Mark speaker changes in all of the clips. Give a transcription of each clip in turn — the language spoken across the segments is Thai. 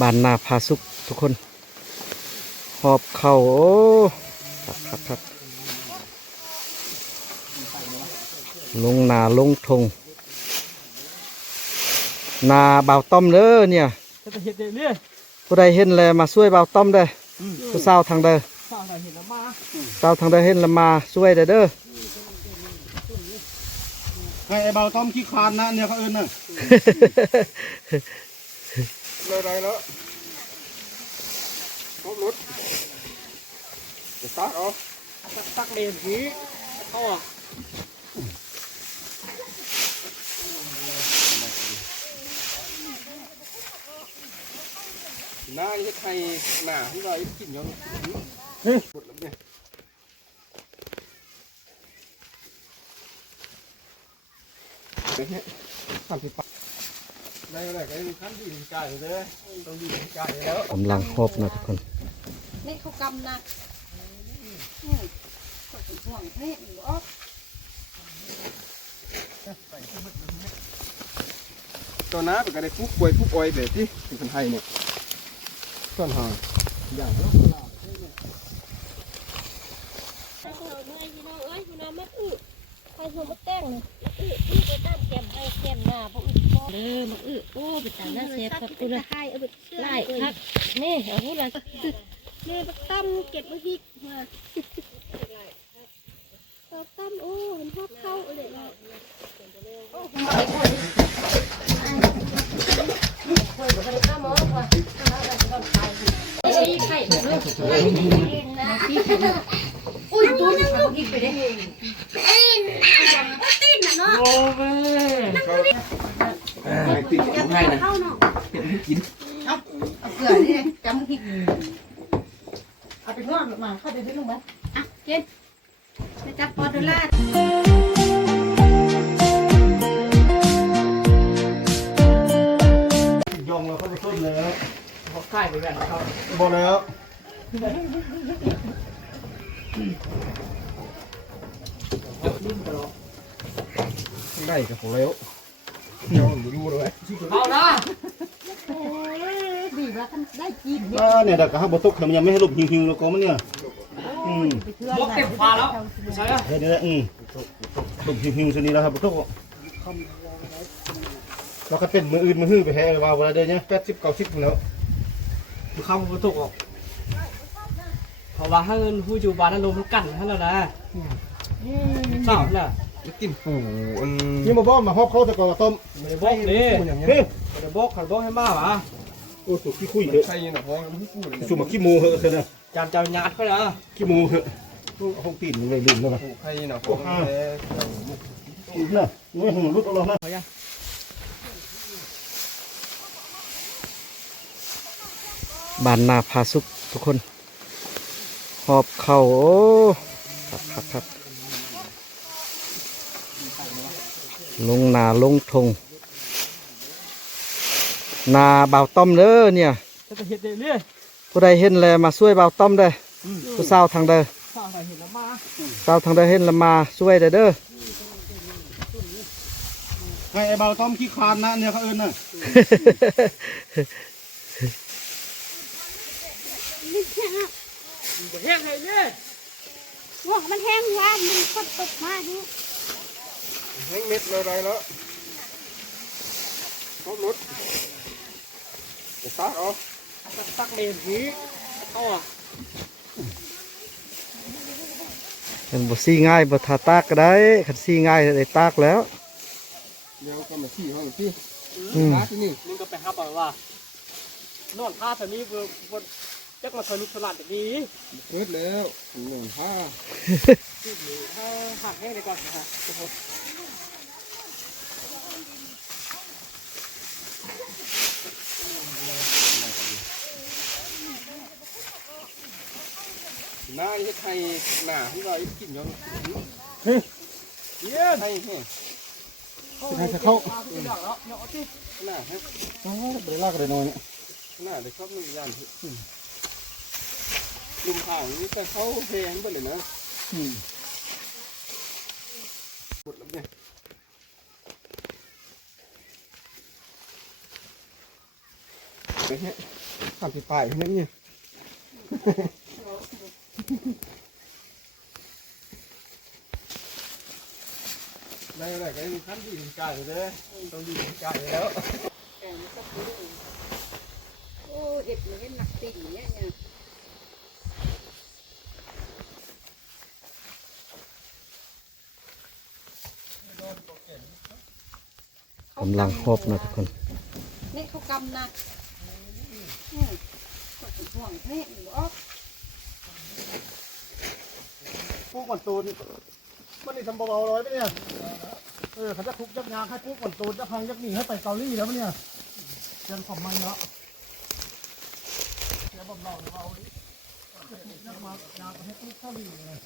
Speaker 1: บานนาพาสุกทุกคน หอบเข่าโอ้ครับครับครับลงนาลงทง นาเบาวต้อมเด้อเนี่ย
Speaker 2: ก็จะเห็นเรื่อย
Speaker 1: ผู้ใดเห็นแล้วมาช่วยเบาวต้อมเด้ออผู้สาวทางเด้อ
Speaker 2: ๆสาวเราเห็นแล้วมา
Speaker 1: สาวทางเด้อเห็นแล้วมาช่วยเด้อเด้อ
Speaker 3: ให้ไอ้เบาต้อมขี้คลานนะเนี่ยเขาเอิ้นน่ะ เลยไรแล้วรถรถจะซักเอา
Speaker 2: ตักตักเลนนี้เข้าอะ
Speaker 3: หน้านี่ไทยหน้าที่เรากินย้อนเฮ้ยหมดแล้วเนี่ยเดี๋ยวเนี่ยสามสิบป ได้เลยก็มีขั้นดีใจเลยต้องดีใจแล้ว
Speaker 1: กำลังหอบนะทุกคน
Speaker 4: นี่เขากำนะอืมก็เป็นห่วงเพศอยู่อ๊อก
Speaker 3: ตัวน้าเป็นการได้คุกป่วยคุกออยแบบที่เป็นคนไทยเนี่ยส่วนหางอย่างแล้ว
Speaker 5: ไปเถอะเมื่อยพี่น้องเอ้ยพี่น้องมาอึ ไปหัวมาแต่งเลยอึอึไปตามแกมไปแกมหน้าบ่อึพอเด้อมาอึโอ้ไปตามหน้าเสียครับกูละไล่เอาไปไล่ครับนี่เอาหูละแม่ไปตั้มเก็บมาฮิกมาเราตั้มโอ้เห็นภาพเข้าเลยอุ้ยตั วนึงลูกอีกไปได้เองเอ้ยตีนน่ะเนาะ
Speaker 2: โอ้แม่
Speaker 3: ติดง่ายนะ
Speaker 5: เข้าเนาะ
Speaker 4: เอาเกลือนี่เลยจำพริกเอาไปนวดมาเข้าไปด้วยลุงไหม
Speaker 5: อะเจนไปจับปอดอลลาร์
Speaker 3: ยองเราเข้าไปต้นแล้ว
Speaker 2: เขาใกล้ไปกันเขา
Speaker 3: บอกแล้ว ได้กับผมแล้วยองอยู่ดูเลย
Speaker 2: เอาละ
Speaker 4: ดีว่าท่านได้กิน
Speaker 3: อ่าเนี่ยเด็กกับฮับบตุกทำยังไม่ให้ลุกหิวๆแล้วก็มันเนี่ยอืม
Speaker 4: ไปเชื่อ
Speaker 2: บอกเต็มฟ้าแล้วใช่ไหม
Speaker 3: เฮ้ยนี่แหละอืมลุกหิวๆชนิดแล้วครับตุกแล้วก็เป็นมืออื่นมือหื้อไปแห่ว่าเวลาเดินเนี่ยแปดสิบเก้าสิบแล้ว
Speaker 2: คือเข้าประตูออกเพราะว่าถ้าเงินผู้อยู่บ้านนั้นลมมันกั้นท่านแล้วนะ สาวน่ะ
Speaker 3: กินปูอันนี่มาบอกมาฮอบเขาแต่ก่อนต้ม
Speaker 2: ไม่ได้บอกนี่
Speaker 3: เฮ้ย
Speaker 2: ไม่ได้บอกขันบอกให้มาหวะ
Speaker 3: โอ้สุกขี้คุยเถอะ
Speaker 6: ใช่ยังหรอเพราะมันพูดเลย
Speaker 3: สุกมาขี้มูเหอะเถอะนะ
Speaker 2: จานเจ้าหยาดไปนะ
Speaker 3: ขี้มูเหอะห้องตีนเลยลืมแล้วนะ
Speaker 6: ใครหรอเพราะมันแพ้
Speaker 3: น่ะไม่หุ่นรุดออกแล้วนะ
Speaker 1: บานนาพาสุกทุกคนหอบเข่าโอ้ครับครับครับ ลงนาลงทง นาเบาวต้อมเด้อเนี่ย
Speaker 2: ก็จะเห็นเรื่อย
Speaker 1: ผู้ใดเห็นแล้วมาช่วยเบาวต้อมเด้ออผู้สาวทางเด้อ
Speaker 2: ๆสาวเราเห็นแล้วมา
Speaker 1: สาวทางเด้อเห็นแล้วมาช่วยเด้อเด้อ
Speaker 3: ให้ไอ้เบาต้อมขี้คลานนะเนี่ยเขาเอิ้นน่ะ
Speaker 2: เห็นเลยเนี่ย
Speaker 5: หัวมันแห้งว่ามันก็ตกมาฮะ
Speaker 3: แห้งเม็ดเลยไรแล้วรถรถจะซักเอา
Speaker 2: ตักตักเลนนี้เขาอะ
Speaker 1: มันบ่ซีง่ายบ่ทาตากก็ได้คันซีง่ายได้ตากแล้ว
Speaker 6: เดี๋ยวก็มาขี้ห้องที่
Speaker 1: อืม
Speaker 6: ร้านที่นี่
Speaker 2: มึงก็ไปหาบอกว่านอนท่าแถวนี้เบอร์บน จักมาทะลุสลัดแบบนี้
Speaker 6: เปิดแล้วหนึ่งห้า
Speaker 2: ถ้าหักให้ดีกว่านะฮะ
Speaker 6: หน้านี่ไทยหน้าที่เรากินย้อน
Speaker 3: เฮ้ย
Speaker 6: ไทยเฮ้ย
Speaker 3: ให้จะเข้า
Speaker 6: หน้าฮะ
Speaker 3: อ๋อไปลากเลยนอน
Speaker 6: หน้าเดี๋ยวชอบมึงยัน ลุมข่าวนี่แต่เขาเพลงไปเลยนะ
Speaker 3: อืม
Speaker 6: หมดแล้วเนี่ย
Speaker 3: เฮ้ยทำที่ป้ายนี่นี่ได้ก็ได้ก็ได้ขั้นดีใจเลยต้องดีใจแล้ว
Speaker 4: โอ้เห็ดมันเห็ดหนักตีเนี่ยเนี่ย
Speaker 1: กำลังหอบนะทุกคน
Speaker 4: นี่เขากำนะอืมกดห่วงนี่บ่ออก
Speaker 3: พวกมันตูนมันนี่ทำเบาๆร้อยไปเนี่ยเออเขาจะทุบยักยางให้พวกมันตูนจะพังยักหนีให้ไปเกาหลีแล้วเนี่ยเตรียมของมันเนาะเตรียมบำเบาเบายักมายางให้พวกเกาหลีเลย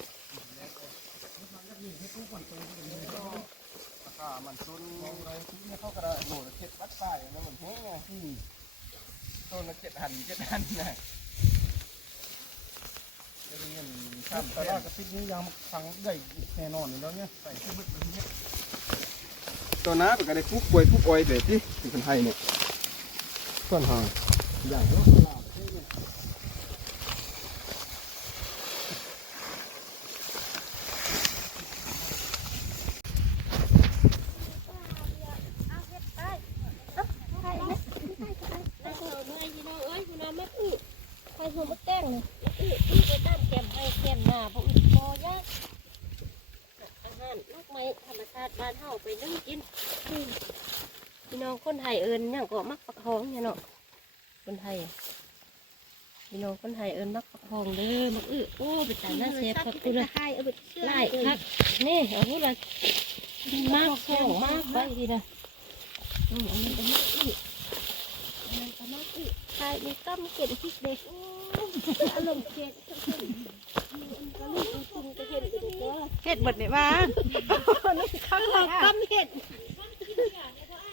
Speaker 3: อ่ามันต้นอะไรที่เนี่ยเขากระโดดเจ็ดวัดป้ายนะมันแห้งไงต้นละเจ็ดหันเจ็ดหันนะจะได้เงินข้ามแต่ว่ากระติกนี้ยางฟังใหญ่แน่นอนอยู่แล้วเนี่ยใส่ขึ้นมืดแบบนี้ตัวน้าเป็นกระได้คุกกล้วยคุกอ้อยแบบที่ที่คนไทยเนี่ยต้นหางอย่างนี้
Speaker 5: ไปเถอะเมื่อยพี่น้องเอ้ยพี่น้องมักอึไป หัวมักแต้งเลยมักอึพี่ไปตามแคมให้แคมหน้าบ่อึพอยากอาหารลูกไม้ธรรมชาติบ้านเฮาไปนึ่งกินอืมพี่น้องคนไทยเอิญเนี่ยก็มักปักหองเนี่ยเนาะคนไทยพี่น้องคนไทยเอิญมักปักหองเด้อมักอึโอ้ไปตามหน้าเสียบกับกูละไล่คักนี่เอาพูดละมากแข้งมากไปดีนะอืมอันนี้ก็มักอึอันนั้นก็มั กอึใครมีกำเก็ดพริกเด็กอารมณ์เก็ดก็ลูกจริงๆก็เห็นกันเด้อ
Speaker 4: เห็ดหมดเนี่ยมาข้างหลังกำเห็ด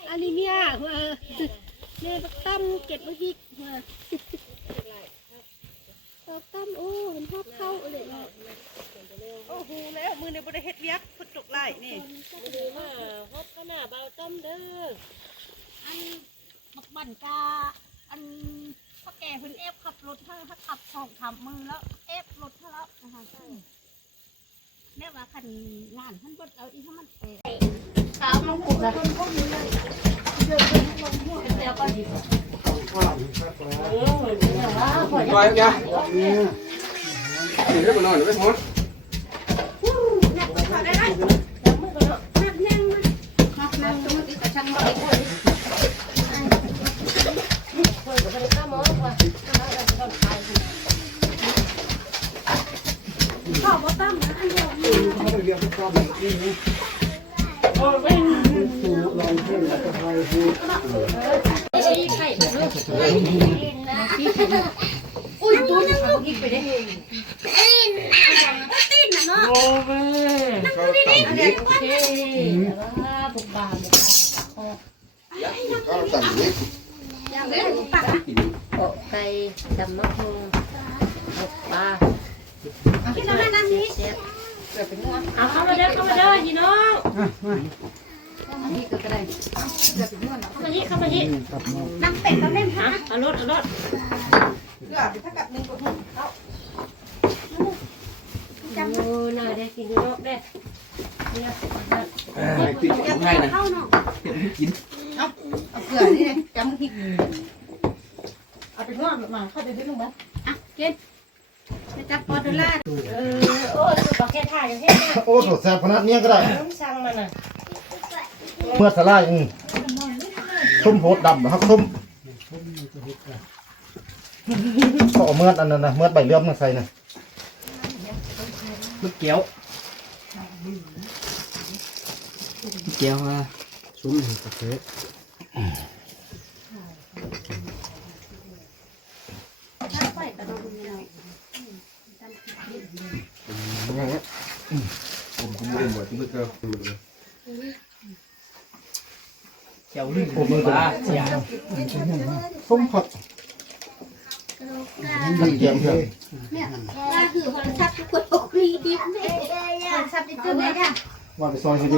Speaker 5: อันนี้เนี่ยเออเนี่ยต้มเก็บพริกมาบักตั้มโอ้เห็นภาพเข้าเลย
Speaker 4: โอ้โหแล้วมือในบริเฮ็ดเวียกพุดตกไล่นี่
Speaker 5: มาดูว่าฮอบข้าวหน้าเบาต้มเด้อ
Speaker 4: อันบักบั่นกา อันพ่อแก่เพิ่นเอฟขับรถเธอขับสองทำมือแล้วเอฟรถเธอแล้วนะคะแม่ว่าคันงานท่านบดเอาอีให้มันเอสาวลงหูนะคนพวกนี้เลยเดี๋ยวคนลงหัวเดี๋ยวก็ดี
Speaker 6: ไปแกนี่ได้มานอนหรือไม่พอ
Speaker 4: นั่
Speaker 5: ข้าว
Speaker 4: บ่ตั้มนะอันเดียว
Speaker 3: เขาไปเรียนที่กองนี่นี่สูลองเพื่อนแล้วก็ไทยพูด
Speaker 4: อุ้ยตัวนึงลูกอีกไปได้ตีนตีนนะเนาะ
Speaker 5: โอ้แม่
Speaker 6: เขาตัดนี้
Speaker 5: โอเคว้าบุกบานเลยค่ะ
Speaker 6: เขาตัดนี้
Speaker 4: อย่างเด้อปัก
Speaker 5: ไก่ดำมะฮงบุกปลา
Speaker 4: กินแล้วนั่นนี้
Speaker 5: เอาเข้ามาเด้อเข้ามาเด้อพี่น้อง
Speaker 4: นนี้ก็ได้เข้า
Speaker 5: มาที่เข้ามาที่
Speaker 4: นั่งเป็ดตอนเล่น
Speaker 5: ฮะเอารถเอารถ
Speaker 4: เดี๋ยวถ้ากับนึงก็หุ่นเขา
Speaker 5: โอ้น่าได้กินอยู่เนาะเด้เนี่ย
Speaker 6: ติดง่ายนะ
Speaker 4: เข้าเนาะ
Speaker 6: กิน
Speaker 4: เอาเกลือนี่เลยจำพริกเอาไปนวดมาเข้าไปด้วยลงมั้ยอะกิน จะจับปอดอลลาร์
Speaker 5: เออโอ้สุดปากแค่ถ่ายอย่างเงี้ย
Speaker 3: โอ้สดแซ่บขนาดนี้ก็ได้
Speaker 5: ต้องสั่งมันอะ
Speaker 3: เมื่อสลายอืมส้มโพดดำนะครับส้มก็เอาเมื่ออันนั้นนะเมื่อใบเลื่อมมาใส่นะ
Speaker 2: ลูกเกี้ยวลูกเกี้ยวอะซุ้มกาแฟ
Speaker 4: ไปกระโดดนี่เนาะ
Speaker 6: ผมก็ไม่หมดที่เมื่อกี้
Speaker 2: เกี้ยวลื่นผมมือปลาเสีย
Speaker 3: ส้มผัดน้ำเยี่ยมเพื่อน
Speaker 4: เนี่ยว่าคือคนทับทุกคนอกรีดิบเนี่ยคนทับได้ตัวไหนเนี่ย
Speaker 3: ว่าไปซอยให้ดี